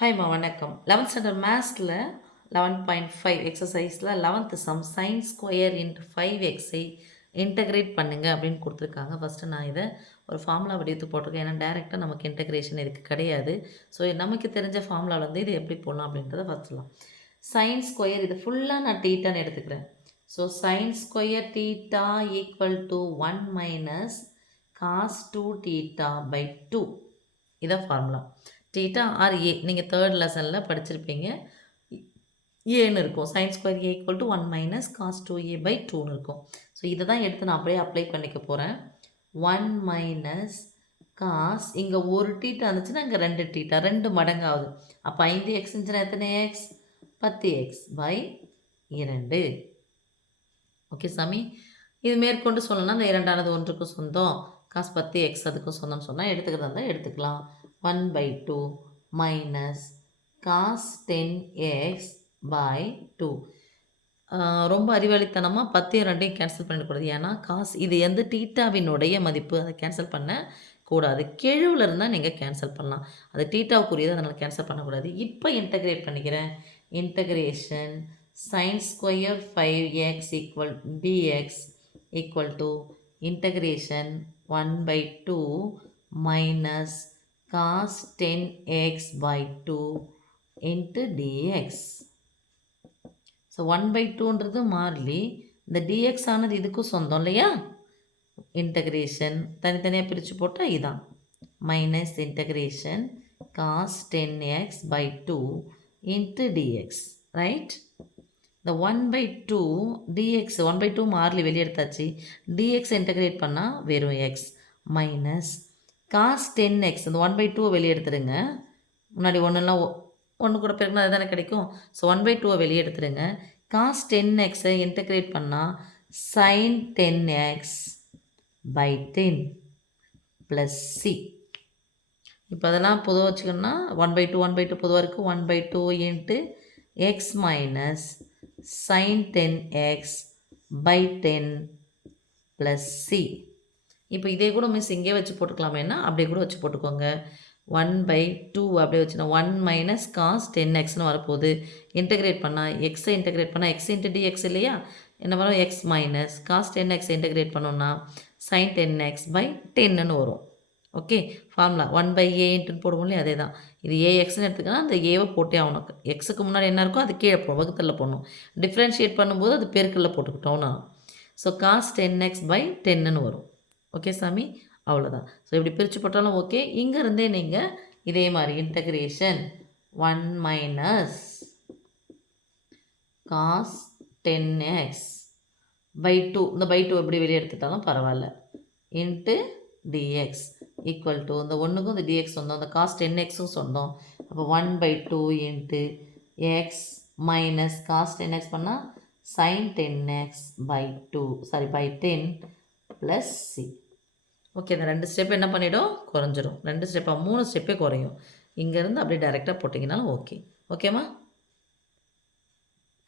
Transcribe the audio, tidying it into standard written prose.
ஹாய்மா வணக்கம். 11th standard மேத்ஸில் 11.5 எக்ஸசைஸில் 11th sum sine square into 5xஐ இன்டகிரேட் பண்ணுங்க அப்படின்னு கொடுத்துருக்காங்க. ஃபஸ்ட்டு நான் இதை ஒரு ஃபார்முலா வடிவத்து போட்டிருக்கேன். ஏன்னா டேரெக்டாக நமக்கு இன்டகிரேஷன் இதுக்கு கிடையாது. ஸோ நமக்கு தெரிஞ்ச ஃபார்முலாவில் வந்து இது எப்படி போடலாம் அப்படின்றத பார்த்துலாம். சைன் ஸ்கொயர் இது ஃபுல்லாக நான் டீட்டான்னு எடுத்துக்கிறேன். So sine square theta equal to 1 minus cos 2 theta by 2 இதான் ஃபார்முலா. டீட்டா ஆர் ஏ நீங்கள் தேர்ட் லெசனில் படிச்சிருப்பீங்க. ஏன்னு இருக்கும். Sine square A equal to 1 minus cos 2a by 2ன்னு இருக்கும். ஸோ இதை தான் எடுத்து நான் அப்படியே அப்ளை பண்ணிக்க போகிறேன். 1 மைனஸ் காஸ் இங்கே ஒரு டீட்டா இருந்துச்சுன்னா இங்கே 2 டீட்டா 2 மடங்கு ஆகுது. அப்போ 5x இருந்துச்சுன்னா எத்தனை எக்ஸ் 10x பை 2. ஓகே சாமி, இது மேற்கொண்டு சொல்லணும்னா இந்த இரண்டானது ஒன்றுக்கும் சொந்தம், காஸ் 10x அதுக்கும் சொந்தம்னு சொன்னால் எடுத்துக்கிறதா இருந்தால் எடுத்துக்கலாம். 1/2 minus cos 10x by 2. ரொம்ப அறிவாளித்தனமாக 10 2 கேன்சல் பண்ணிடக்கூடாது. ஏன்னா காஸ் இது எந்த டீட்டாவினுடைய மதிப்பு, அதை கேன்சல் பண்ணக்கூடாது. கெழுவில் இருந்தால் நீங்கள் கேன்சல் பண்ணலாம். அது டீட்டாவுக்குரியது, அதனால் கேன்சல் பண்ணக்கூடாது. இப்போ இன்டகிரேட் பண்ணிக்கிறேன். Integration sin square 5x equal dx equal to integration 1/2 minus cos 10x by 2 into dx. So 1/2ன்றது மாறிலி, இந்த dx ஆனது இதுக்கும் சொந்தம் இல்லையா? இன்டகிரேஷன் தனித்தனியாக பிரித்து போட்டால் இதான் minus integration cos 10x by 2 into dx, right? இந்த 1/2 dx 1/2 மாறிலி வெளியே எடுத்தாச்சு. dx இன்டகிரேட் பண்ணால் வெறும் x மைனஸ் காஸ் 10x அந்த 1/2 வெளியே எடுத்துடுங்க. முன்னாடி ஒன்றுலாம் ஒன்று கூட பெருக்குனா அது தானே கிடைக்கும். ஸோ 1/2 வெளியே எடுத்துடுங்க. காஸ் 10xஐ இன்டகிரேட் பண்ணால் sine 10x by 10 plus C. இப்போ அதெல்லாம் பொதுவாக வச்சுக்கணும்னா 1/2 பொதுவாக இருக்குது. 1/2 into x minus sine 10x by 10 plus C. இப்போ இதே கூட மிஸ் இங்கே வச்சு போட்டுக்கலாமேனா அப்படியே கூட வச்சு போட்டுக்கோங்க. 1/2 அப்படியே வச்சுனா 1 மைனஸ் காஸ் 10xன்னு வரப்போகுது. இன்டகிரேட் பண்ணால் எக்ஸை இன்டகிரேட் பண்ணால் எக்ஸ் இன்ட்டு டிஎக்ஸ் இல்லையா, என்ன வரும்? X minus cos 10x integrate பண்ணோம்னா சைன் 10x பை 10ன்னு வரும். ஓகே, ஃபார்முலா 1/a இன்ட்டுன்னு போடுவோம் இல்லையா, அதே தான். இது ஏஎக்ஸ்ன்னு எடுத்துக்கலாம். அந்த ஏவை போட்டே ஆகணும். எக்ஸுக்கு முன்னாடி என்ன இருக்கோ அது கீழே போடும், வகுத்தலில் போடணும். டிஃப்ரென்ஷியேட் பண்ணும்போது அது பெருக்கல்ல போட்டுக்கிட்டோம்னா ஸோ காஸ் 10x பை 10ன்னு வரும். ஓகே சாமி, அவ்வளோதான். ஸோ இப்படி பிரித்து போட்டாலும் ஓகே. இங்கேருந்தே நீங்கள் இதே மாதிரி integration 1 minus cos 10x by 2, இந்த பை 2 எப்படி வெளியே எடுத்துட்டாலும் பரவாயில்ல, இன்ட்டு dx ஈக்குவல் டு இந்த ஒன்றுக்கும் இந்த dx சொந்தம், இந்த காஸ் 10xும் சொந்தம். அப்போ 1/2 into x minus cos 10x பண்ணால் sine 10x by 2 by 10 plus C. Okay, இந்த 2 ஸ்டெப் என்ன பண்ணிவிடும்? குறைஞ்சிரும். 2 ஸ்டெப்பாக 3 ஸ்டெப்பே குறையும். இங்கேருந்து அப்படியே டைரெக்டாக போட்டிங்கனாலும் ஓகே. ஓகேம்மா?